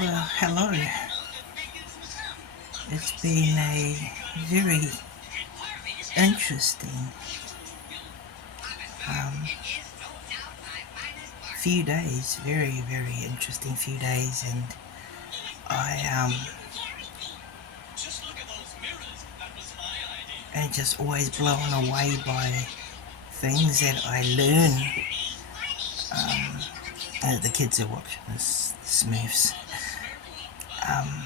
Well, hello. It's been a very interesting um, few days. Very interesting few days, and I am just always blown away by things that I learn. The kids are watching this Smurfs. Um,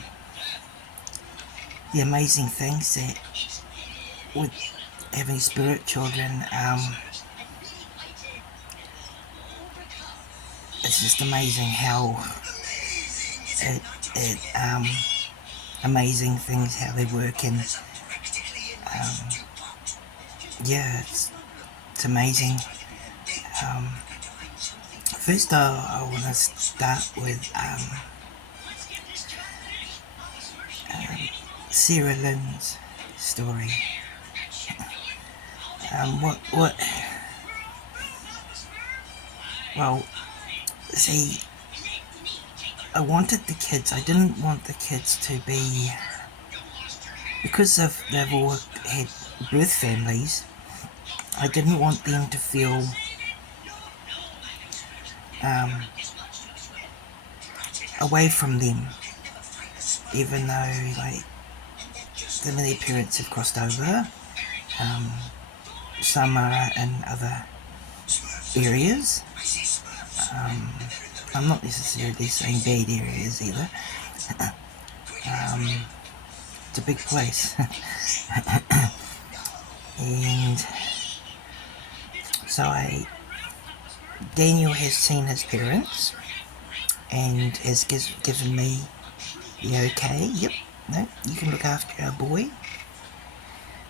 the amazing things that with having spirit children. It's just amazing how it amazing things how they work, and um, yeah, it's amazing. Um, First, I want to start with um, Sarah Lynn's story. What? Well, see, I wanted the kids. I didn't want the kids to be because they've all had birth families. I didn't want them to feel um, away from them, even though like some of their parents have crossed over. Um, some are in other areas. Um, I'm not necessarily saying bad areas either. It's a big place. And so Daniel has seen his parents and has given me the okay. Yep, no, you can look after our boy.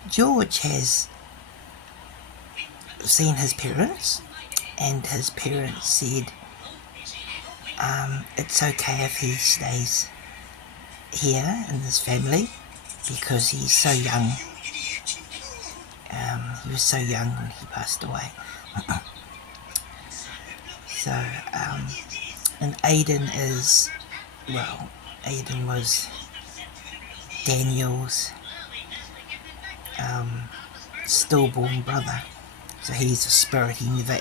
George has seen his parents, and his parents said it's okay if he stays here in this family because he's so young. He was so young when he passed away. So, and Aiden Aiden was Daniel's stillborn brother. So he's a spirit. He never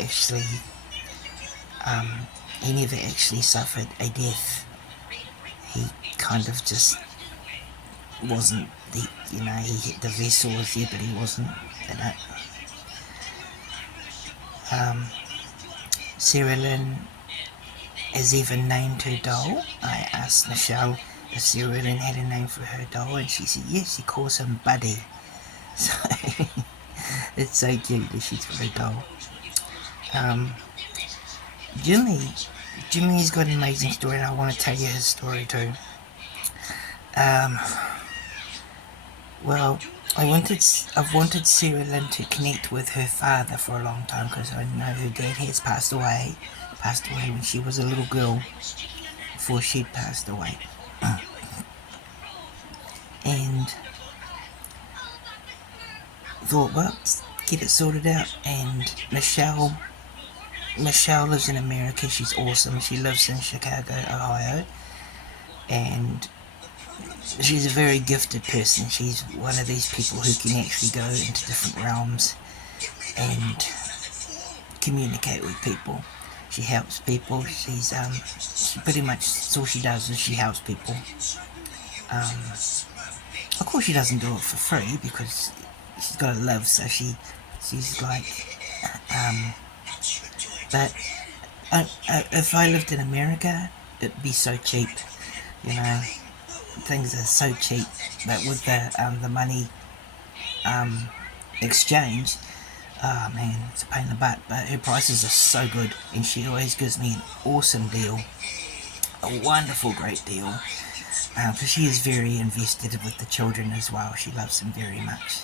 actually suffered a death. He kind of just wasn't he hit the vessel was there, but he wasn't in it. Sarah Lynn has even named her doll. I asked Michelle if Sarah Lynn had a name for her doll, and she said yes, she calls him Buddy. So it's so cute that she's got a doll. Jimmy's got an amazing story, and I want to tell you his story too. Well, I've wanted Sarah Lynn to connect with her father for a long time because I know her dad has passed away. Passed away when she was a little girl, before she'd passed away. And thought, well, get it sorted out. And Michelle lives in America. She's awesome. She lives in Chicago, Ohio, and she's a very gifted person. She's one of these people who can actually go into different realms and communicate with people. She helps people. She pretty much, that's all she does is she helps people. Of course she doesn't do it for free because she's got to live, so she's like, but if I lived in America, it'd be so cheap, things are so cheap, but with the money exchange, oh man, it's a pain in the butt, but her prices are so good, and she always gives me an awesome deal, a wonderful, great deal, because she is very invested with the children as well. She loves them very much.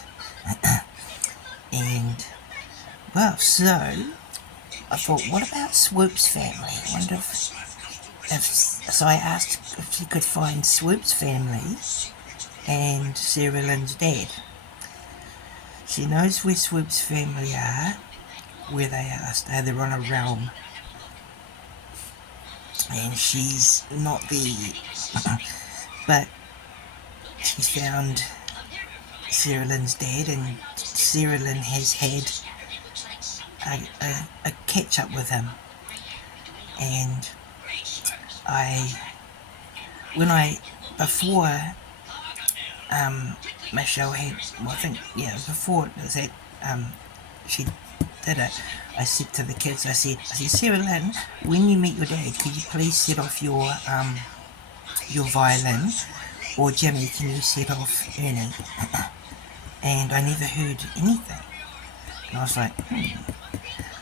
And, well, so I thought, what about Swoop's family? I wonder so I asked if she could find Swoop's family and Sarah Lynn's dad. She knows where Swoop's family are, where they are. They're on a realm. and she's not there, but she's found Sarah Lynn's dad, and Sarah Lynn has had a catch up with him. And I, when I, before Michelle had, well, I think, yeah, before it was that she did it, I said to the kids, I said, Sarah Lynn, when you meet your dad, could you please set off your violin, or Jimmy, can you set off Ernie? And I never heard anything. And I was like,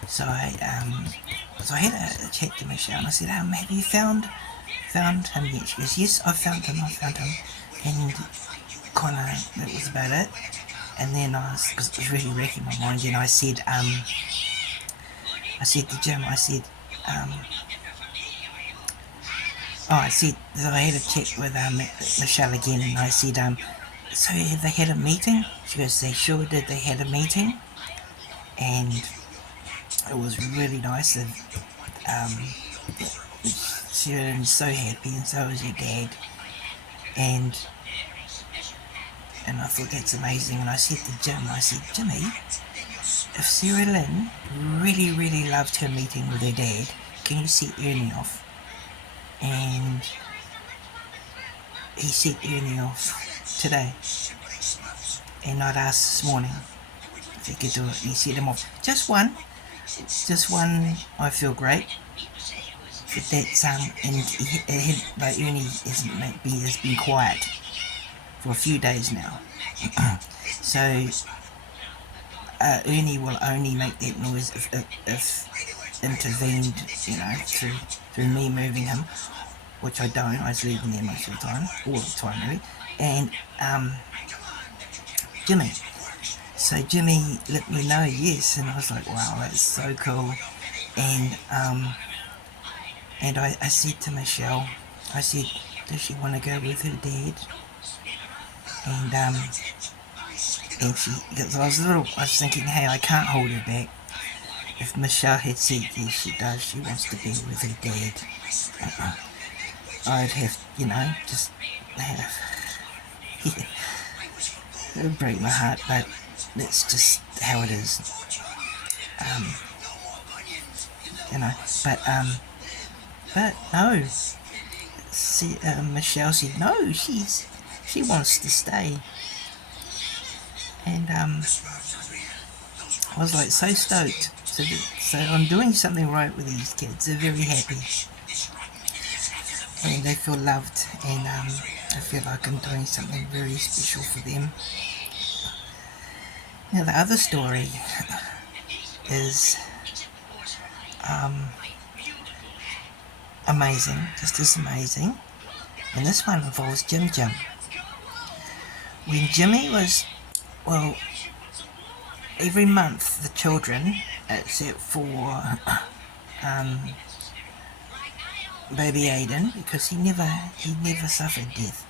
So I had a chat to Michelle, and I said, have you found him yet? She goes, yes, I found him, and kind of, that was about it. And then because it was really wrecking my mind, and I said to Jim, I said, I had a chat with Michelle again, and I said, so have they had a meeting? She goes, they sure did, they had a meeting, and it was really nice. And she was so happy, and so was your dad, and I thought that's amazing. And I said to Jim, I said, Jimmy, if Sarah Lynn really, really loved her meeting with her dad, can you set Ernie off? And he set Ernie off today, and I'd asked this morning if he could do it, and he set him off. Just one, I feel great. But that's, and like Ernie has been quiet for a few days now. So Ernie will only make that noise if intervened, through me moving him, which I don't. I was leaving there most of the time, all the time really. And Jimmy. So Jimmy let me know, yes, and I was like, wow, that's so cool. And I said to Michelle, I said, does she want to go with her dad? And she, because I was thinking, hey, I can't hold her back. If Michelle had said yes, she does, she wants to be with her dad, I'd have, just have, yeah, it would break my heart, but that's just how it is. But no. Michelle said no. She wants to stay, and I was like so stoked. So I'm doing something right with these kids. They're very happy, and they feel loved, and I feel like I'm doing something very special for them. Now the other story is amazing, just as amazing, and this one involves Jim. When Jimmy was, well, every month the children, except for baby Aiden, because he never suffered death.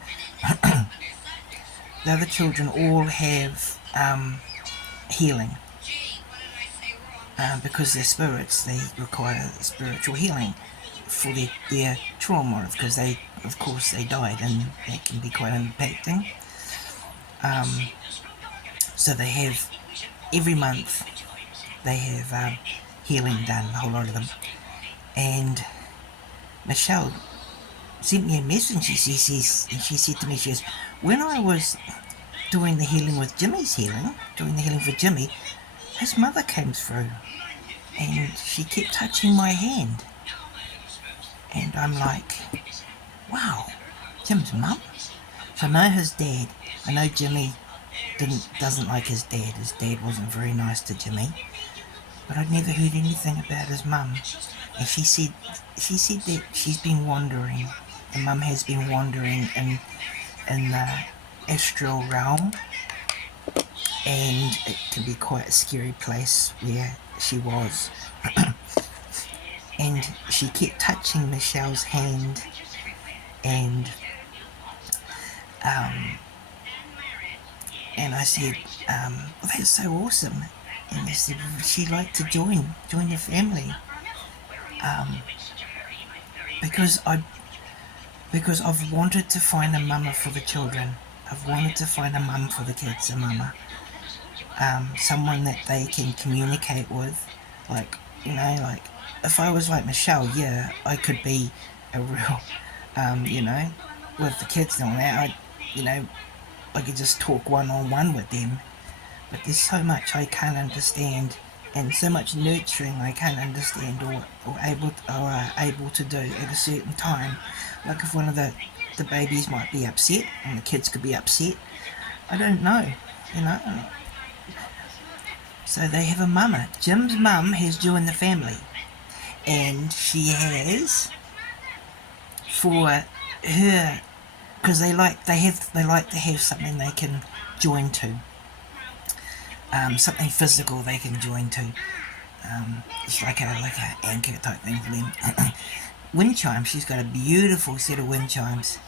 The other children all have healing, because they're spirits. They require spiritual healing for their trauma, because they died, and that can be quite impacting. So they have, every month they have healing done, a whole lot of them. And Michelle sent me a message, and she said to me, she goes, when I was doing the healing with Jimmy's healing, doing the healing for Jimmy, his mother came through, and she kept touching my hand. And I'm like, wow, Jim's mum? So I know his dad. I know Jimmy doesn't like his dad. His dad wasn't very nice to Jimmy. But I'd never heard anything about his mum. And she said that she's been wandering. The mum has been wandering in the astral realm. And it can be quite a scary place where she was. And she kept touching Michelle's hand, and I said, well, that's so awesome. And they said, she'd like to join the family. because I because I've wanted to find a mama for the children. I've wanted to find a mum for the kids, a mama, someone that they can communicate with, like like if I was like Michelle, yeah, I could be a real, you know, with the kids and all that. I could just talk one on one with them. But there's so much I can't understand, and so much nurturing I can't understand or able to do at a certain time. Like if one of the babies might be upset and the kids could be upset. I don't know, you know. So they have a mama. Jim's mum has joined the family, and she has for her because they like to have something they can join to, something physical they can join to. It's like a anchor type thing for them. Wind chimes. She's got a beautiful set of wind chimes,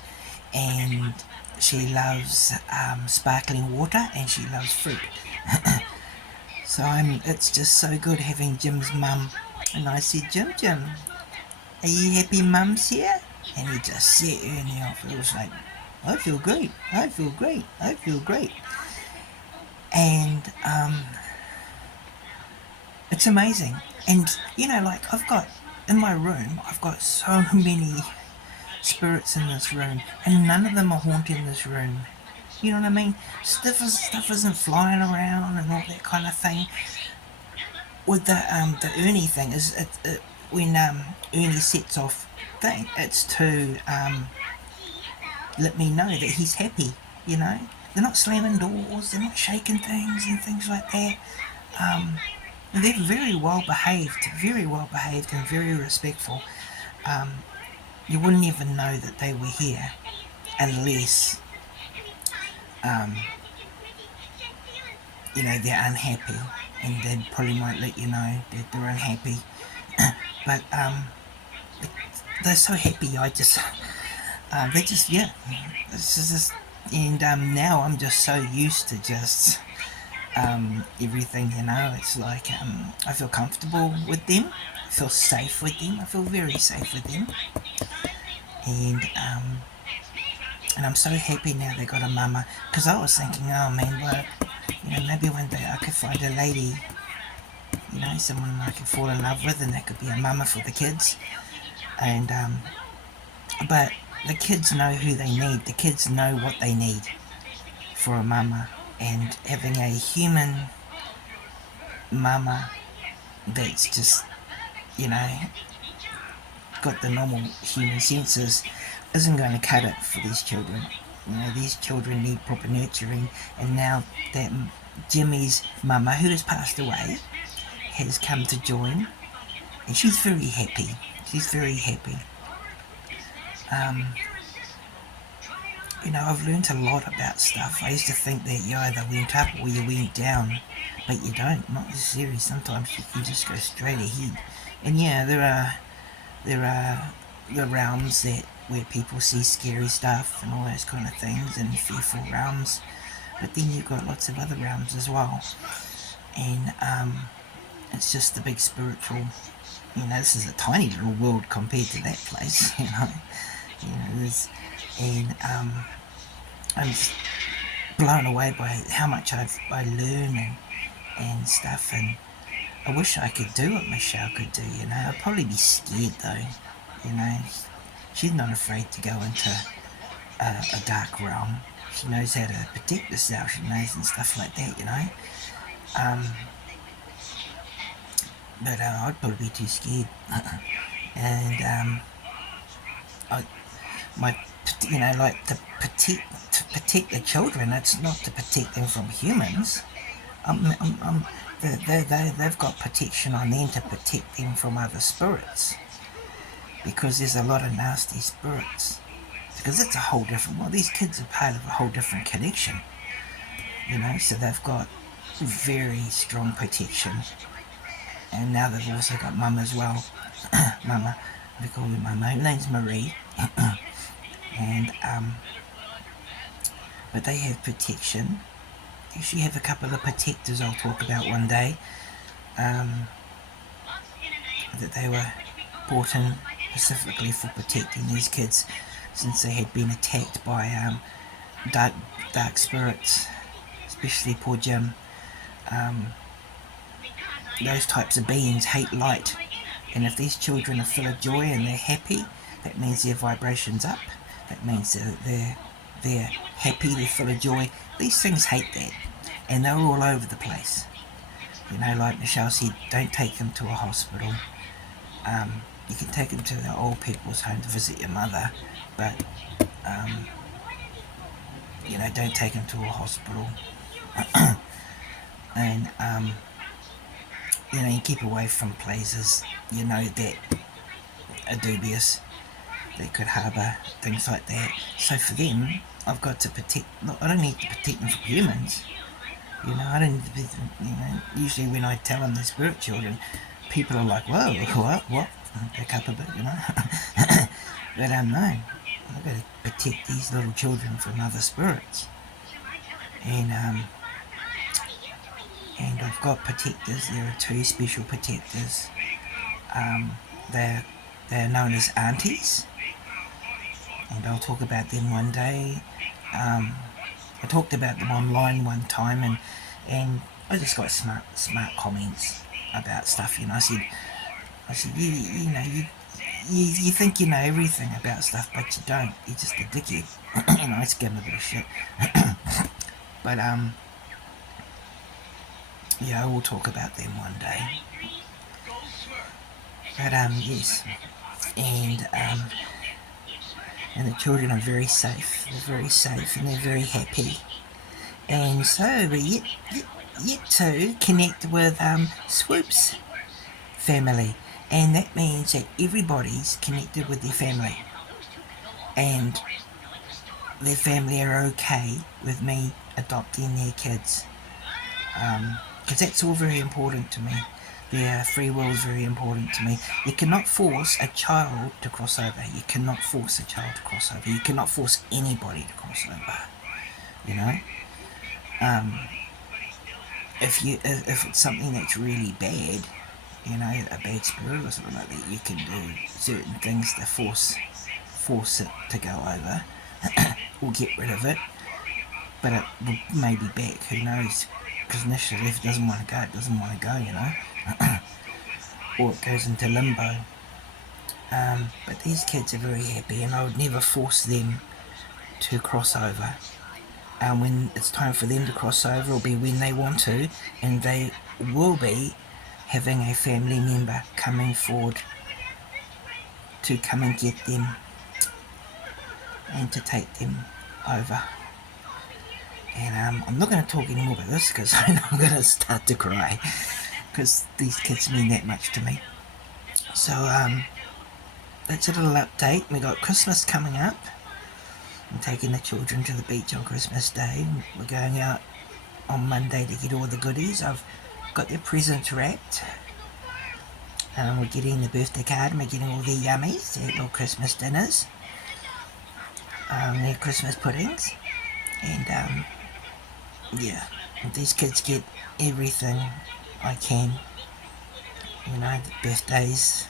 and she loves sparkling water, and she loves fruit. So it's just so good having Jim's mum. And I said, Jim, are you happy mum's here? And he just sat her in the office. It was like, I feel great, I feel great, I feel great. And it's amazing. And like in my room, I've got so many spirits in this room, and none of them are haunting this room. You know what I mean? Stuff isn't flying around and all that kind of thing. With the Ernie thing is when Ernie sets off thing, it's to let me know that he's happy. They're not slamming doors, they're not shaking things and things like that. They're very well behaved and very respectful. You wouldn't even know that they were here unless they're unhappy, and they probably might let you know that they're unhappy. But they're so happy. They just, yeah. It's just, and now I'm just so used to just everything. It's like I feel comfortable with them. I feel safe with them. I feel very safe with them. And I'm so happy now they got a mama, because I was thinking, oh man, well, maybe one day I could find a lady, someone I could fall in love with, and that could be a mama for the kids. And but the kids know who they need. The kids know what they need for a mama, and having a human mama that's just, got the normal human senses isn't going to cut it for these children. These children need proper nurturing, and now that Jimmy's mama, who has passed away, has come to join, and she's very happy. She's very happy. I've learned a lot about stuff. I used to think that you either went up or you went down, but you don't. Not necessarily. Sometimes you can just go straight ahead. And yeah, there are the realms where people see scary stuff and all those kind of things, and fearful realms. But then you've got lots of other realms as well. And it's just the big spiritual. This is a tiny little world compared to that place. And I'm just blown away by how much I learn and stuff. And I wish I could do what Michelle could do. I'd probably be scared though. She's not afraid to go into a dark realm. She knows how to protect herself. She knows and stuff like that. But I'd probably be too scared. And like to protect the children. It's not to protect them from humans. They've got protection on them to protect them from other spirits, because there's a lot of nasty spirits. Because it's a whole different. Well, these kids are part of a whole different connection. So they've got very strong protection. And now they've also got Mum as well. Mama, we call her Mama. Her name's Marie. And but they have protection. They actually have a couple of protectors I'll talk about one day. That they were brought in specifically for protecting these kids, since they had been attacked by dark spirits, especially poor Jim. Those types of beings hate light, and if these children are full of joy and they're happy, that means their vibration's up. That means they're happy, they're full of joy. These things hate that, and they're all over the place. You know, like Michelle said, don't take them to a hospital. You can take them to the old people's home to visit your mother, but you know, don't take them to a hospital. And you know, you keep away from places you know that are dubious, that could harbour things like that. So for them, I've got to protect. Look, I don't need to protect them from humans. You know, I don't need to be. You know, usually when I tell them they're spirit children, people are like, "Whoa, what?" Back up a bit, you know. But no, I've got to protect these little children from other spirits, and I've got protectors. There are two special protectors. They're known as aunties, and I'll talk about them one day. I talked about them online one time, and I just got smart comments about stuff. You know, I said, you know, you think you know everything about stuff, but you don't. You're just a dickhead. You know, it's giving a bit of shit. But yeah, we'll talk about them one day. But yes, and the children are very safe. They're very safe and they're very happy. And so we yet to connect with Swoop's family, and that means that everybody's connected with their family, and their family are okay with me adopting their kids, because that's all very important to me. Their free will is very important to me. You cannot force a child to cross over. You cannot force a child to cross over. You cannot force anybody to cross over. You know, if it's something that's really bad, you know, a bad spirit or something like that, you can do certain things to force it to go over or get rid of it. But it may be back. Who knows? Because initially, if it doesn't want to go, it doesn't want to go. You know. Or it goes into limbo. But these kids are very happy, and I would never force them to cross over. When it's time for them to cross over, will be when they want to, and they will be having a family member coming forward to come and get them and to take them over. And I'm not going to talk anymore about this because I know I'm going to start to cry, because these kids mean that much to me. So that's a little update. We got Christmas coming up. I'm taking the children to the beach on Christmas Day. We're going out on Monday to get all the goodies. I've got their presents wrapped. We're getting the birthday card, and we're getting all their yummies, their little Christmas dinners, their Christmas puddings, and yeah, these kids get everything I can. You know, the birthdays,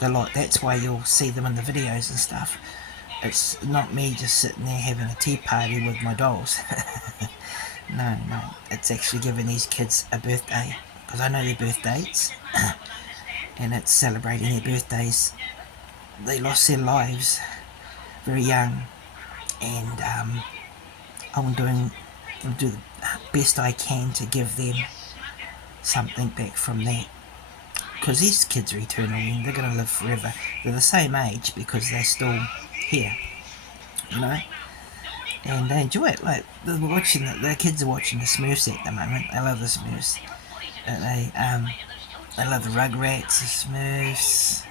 the lot. That's why you'll see them in the videos and stuff. It's not me just sitting there having a tea party with my dolls. No, it's actually giving these kids a birthday, because I know their birth dates, and it's celebrating their birthdays. They lost their lives very young, and I'm doing the best I can to give them something back from that, because these kids are eternal and they're going to live forever. They're the same age because they're still here, you know, and they enjoy it. Like the kids are watching the Smurfs at the moment. They love the Smurfs. They love the Rugrats, the Smurfs,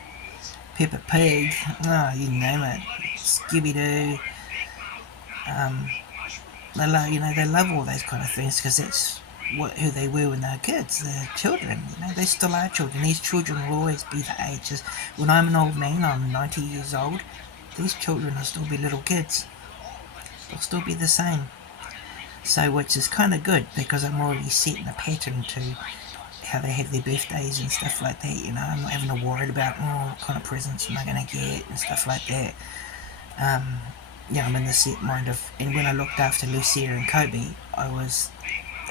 Peppa Pig. Oh, you name it, Scooby Doo. They love all those kind of things, because that's who they were when they were kids. They're children. You know, they still are children. These children will always be the ages. When I'm an old man, I'm 90 years old. These children will still be little kids. They'll still be the same. So, which is kind of good, because I'm already setting a pattern to how they have their birthdays and stuff like that. You know, I'm not having to worry about what kind of presents am I going to get and stuff like that. Yeah, I'm in the set mind of, and when I looked after Lucia and Kobe, I was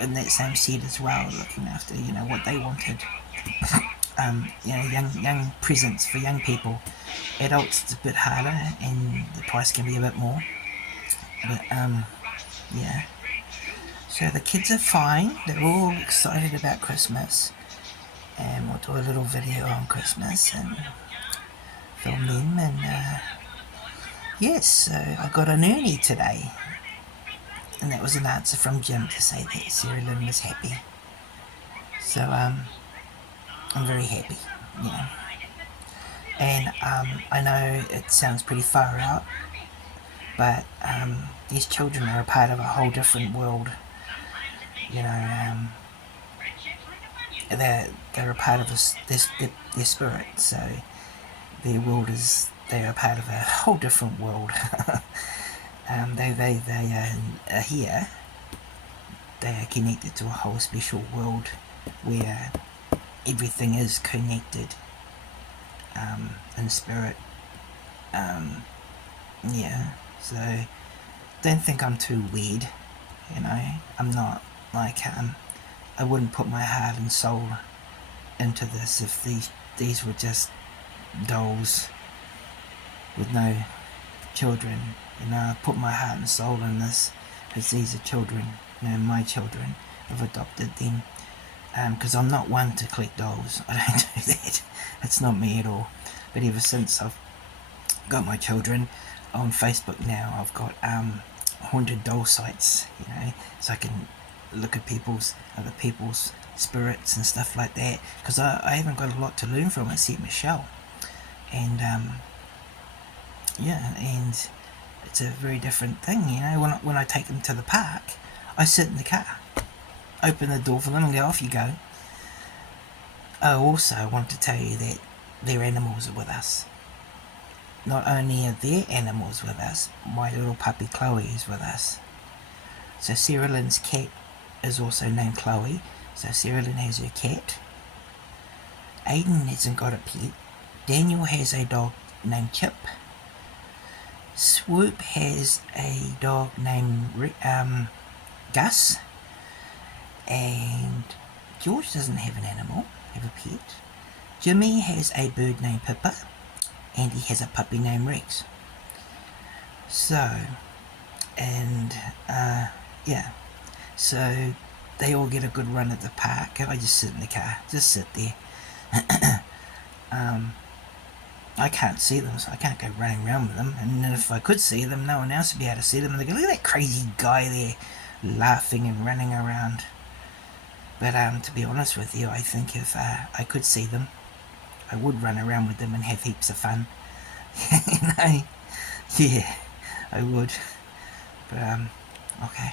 in that same set as well, looking after, you know, what they wanted. You know, young presents for young people. Adults, it's a bit harder, and the price can be a bit more. But yeah. So the kids are fine. They're all excited about Christmas, and we'll do a little video on Christmas and film them. And yes, so I got an Ernie today, and that was an answer from Jim to say that Sarah Lynn was happy. So I'm very happy, you know. And I know it sounds pretty far out, but these children are a part of a whole different world. You know, they're a part of their spirit. So their world is, they're a part of a whole different world. They are here. They are connected to a whole special world where everything is connected in spirit. Yeah, so don't think I'm too weird, you know. I'm not like I wouldn't put my heart and soul into this if these were just dolls with no children. You know, I put my heart and soul in this because these are children, you know, my children. I've adopted them because I'm not one to collect dolls. I don't do that. It's not me at all. But ever since I've got my children on Facebook now, I've got haunted doll sites, you know, so I can look at other people's spirits and stuff like that, because I haven't got a lot to learn from except Michelle. And yeah, and it's a very different thing, you know. When I take them to the park, I sit in the car, open the door for them and go, off you go. Oh, also I want to tell you that their animals are with us. Not only are their animals with us, my little puppy Chloe is with us. So Sarah Lynn's cat is also named Chloe. So Sarah Lynn has her cat. Aiden hasn't got a pet. Daniel has a dog named Chip. Swoop has a dog named Gus. And George doesn't have an animal, have a pet. Jimmy has a bird named Pippa. And he has a puppy named Rex. So, and yeah, so they all get a good run at the park. I just sit in the car, just sit there. I can't see them, so I can't go running around with them. And if I could see them, no one else would be able to see them. And they go, look at that crazy guy there, laughing and running around. But to be honest with you, I think if I could see them, I would run around with them and have heaps of fun. You know? Yeah, I would. But, okay.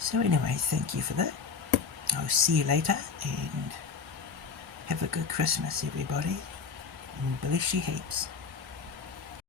So anyway, thank you for that. I'll see you later, and have a good Christmas, everybody. And bless you heaps.